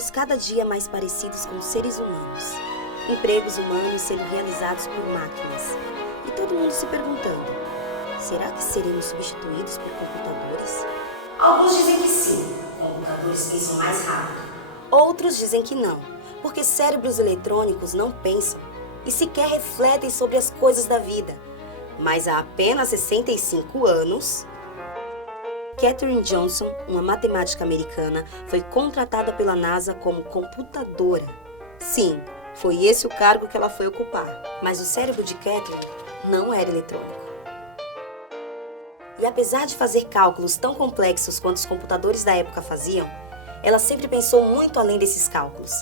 robôs cada dia mais parecidos com seres humanos. Empregos humanos sendo realizados por máquinas. E todo mundo se perguntando, será que seremos substituídos por computadores? Alguns dizem que sim, computadores pensam mais rápido. Outros dizem que não, porque cérebros eletrônicos não pensam e sequer refletem sobre as coisas da vida. Mas há apenas 65 anos, Katherine Johnson, uma matemática americana, foi contratada pela NASA como computadora. Sim, foi esse o cargo que ela foi ocupar. Mas o cérebro de Katherine não era eletrônico. E apesar de fazer cálculos tão complexos quanto os computadores da época faziam, ela sempre pensou muito além desses cálculos.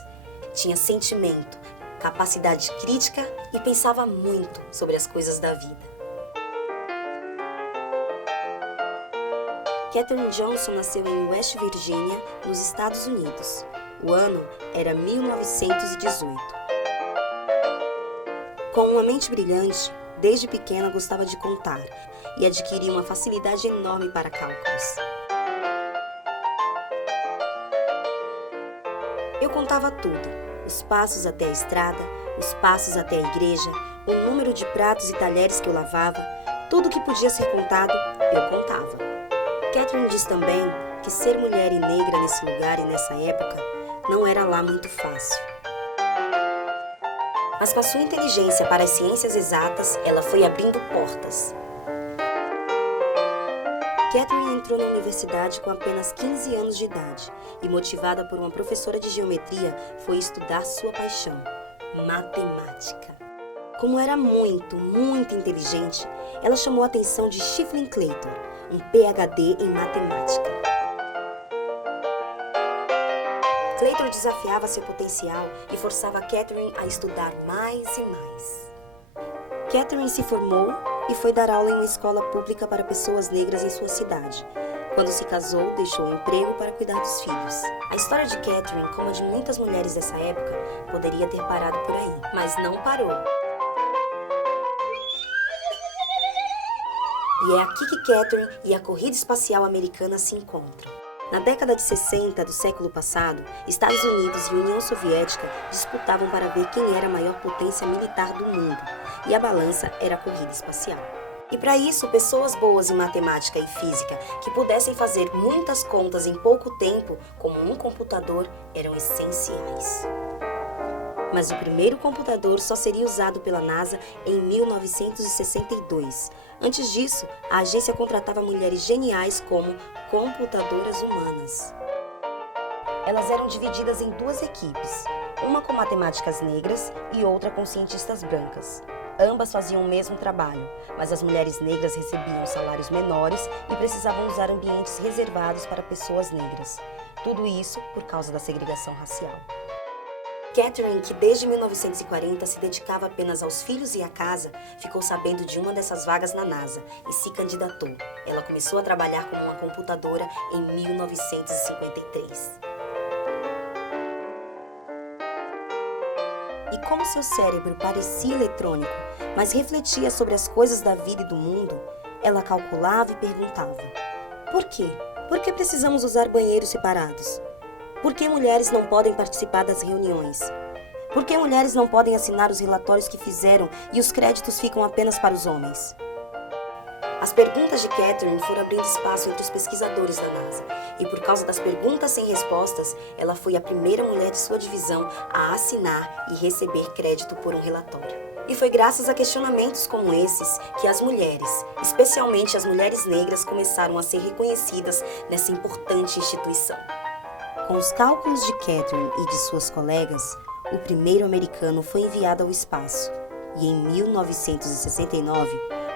Tinha sentimento, capacidade crítica e pensava muito sobre as coisas da vida. Katherine Johnson nasceu em West Virginia, nos Estados Unidos. O ano era 1918. Com uma mente brilhante, desde pequena gostava de contar e adquiria uma facilidade enorme para cálculos. Eu contava tudo, os passos até a estrada, os passos até a igreja, o número de pratos e talheres que eu lavava, tudo que podia ser contado, eu contava. Katherine diz também que ser mulher e negra nesse lugar e nessa época não era lá muito fácil. Mas com a sua inteligência para as ciências exatas, ela foi abrindo portas. Katherine entrou na universidade com apenas 15 anos de idade e, motivada por uma professora de geometria, foi estudar sua paixão, matemática. Como era muito inteligente, ela chamou a atenção de Shiflin Clayton, um PhD em matemática. Clayton desafiava seu potencial e forçava Katherine a estudar mais e mais. Katherine se formou e foi dar aula em uma escola pública para pessoas negras em sua cidade. Quando se casou, deixou o emprego para cuidar dos filhos. A história de Katherine, como a de muitas mulheres dessa época, poderia ter parado por aí, mas não parou. E é aqui que Katherine e a corrida espacial americana se encontram. Na década de 60 do século passado, Estados Unidos e União Soviética disputavam para ver quem era a maior potência militar do mundo, e a balança era a corrida espacial. E para isso, pessoas boas em matemática e física, que pudessem fazer muitas contas em pouco tempo, como um computador, eram essenciais. Mas o primeiro computador só seria usado pela NASA em 1962. Antes disso, a agência contratava mulheres geniais como computadoras humanas. Elas eram divididas em duas equipes, uma com matemáticas negras e outra com cientistas brancas. Ambas faziam o mesmo trabalho, mas as mulheres negras recebiam salários menores e precisavam usar ambientes reservados para pessoas negras. Tudo isso por causa da segregação racial. Katherine, que desde 1940 se dedicava apenas aos filhos e à casa, ficou sabendo de uma dessas vagas na NASA e se candidatou. Ela começou a trabalhar como uma computadora em 1953. E como seu cérebro parecia eletrônico, mas refletia sobre as coisas da vida e do mundo, ela calculava e perguntava: por quê? Por que precisamos usar banheiros separados? Por que mulheres não podem participar das reuniões? Por que mulheres não podem assinar os relatórios que fizeram e os créditos ficam apenas para os homens? As perguntas de Katherine foram abrindo espaço entre os pesquisadores da NASA, e por causa das perguntas sem respostas, ela foi a primeira mulher de sua divisão a assinar e receber crédito por um relatório. E foi graças a questionamentos como esses que as mulheres, especialmente as mulheres negras, começaram a ser reconhecidas nessa importante instituição. Com os cálculos de Katherine e de suas colegas, o primeiro americano foi enviado ao espaço, e em 1969,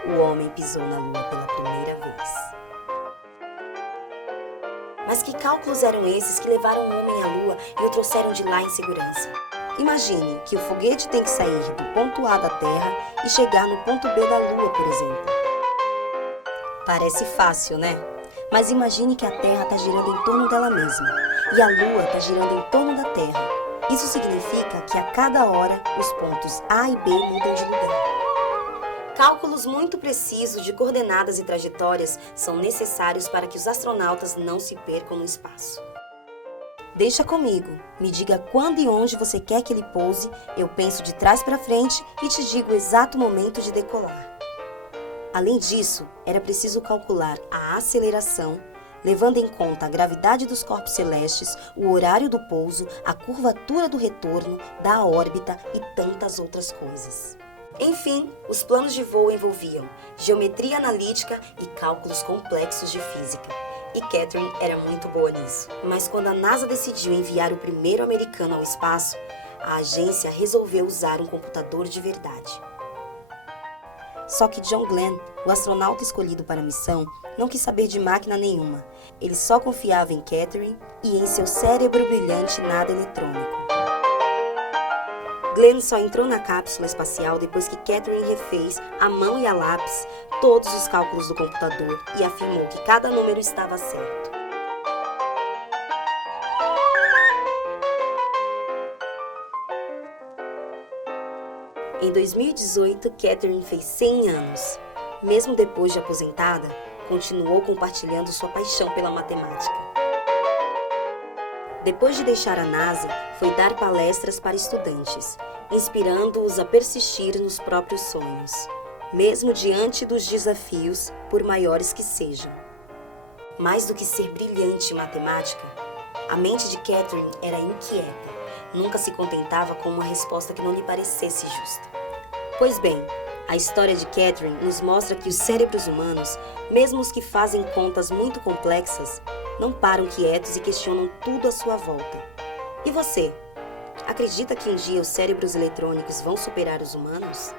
o homem pisou na Lua pela primeira vez. Mas que cálculos eram esses que levaram o homem à Lua e o trouxeram de lá em segurança? Imagine que o foguete tem que sair do ponto A da Terra e chegar no ponto B da Lua, por exemplo. Parece fácil, né? Mas imagine que a Terra está girando em torno dela mesma e a Lua está girando em torno da Terra. Isso significa que a cada hora os pontos A e B mudam de lugar. Cálculos muito precisos de coordenadas e trajetórias são necessários para que os astronautas não se percam no espaço. Deixa comigo. Me diga quando e onde você quer que ele pouse, eu penso de trás para frente e te digo o exato momento de decolar. Além disso, era preciso calcular a aceleração, levando em conta a gravidade dos corpos celestes, o horário do pouso, a curvatura do retorno, da órbita e tantas outras coisas. Enfim, os planos de voo envolviam geometria analítica e cálculos complexos de física. E Catherine era muito boa nisso. Mas quando a NASA decidiu enviar o primeiro americano ao espaço, a agência resolveu usar um computador de verdade. Só que John Glenn, o astronauta escolhido para a missão, não quis saber de máquina nenhuma. Ele só confiava em Catherine e em seu cérebro brilhante nada eletrônico. Glenn só entrou na cápsula espacial depois que Catherine refez, à mão e a lápis, todos os cálculos do computador e afirmou que cada número estava certo. Em 2018, Catherine fez 100 anos. Mesmo depois de aposentada, continuou compartilhando sua paixão pela matemática. Depois de deixar a NASA, foi dar palestras para estudantes, inspirando-os a persistir nos próprios sonhos, mesmo diante dos desafios, por maiores que sejam. Mais do que ser brilhante em matemática, a mente de Catherine era inquieta. Nunca se contentava com uma resposta que não lhe parecesse justa. Pois bem, a história de Catherine nos mostra que os cérebros humanos, mesmo os que fazem contas muito complexas, não param quietos e questionam tudo à sua volta. E você? Acredita que um dia os cérebros eletrônicos vão superar os humanos?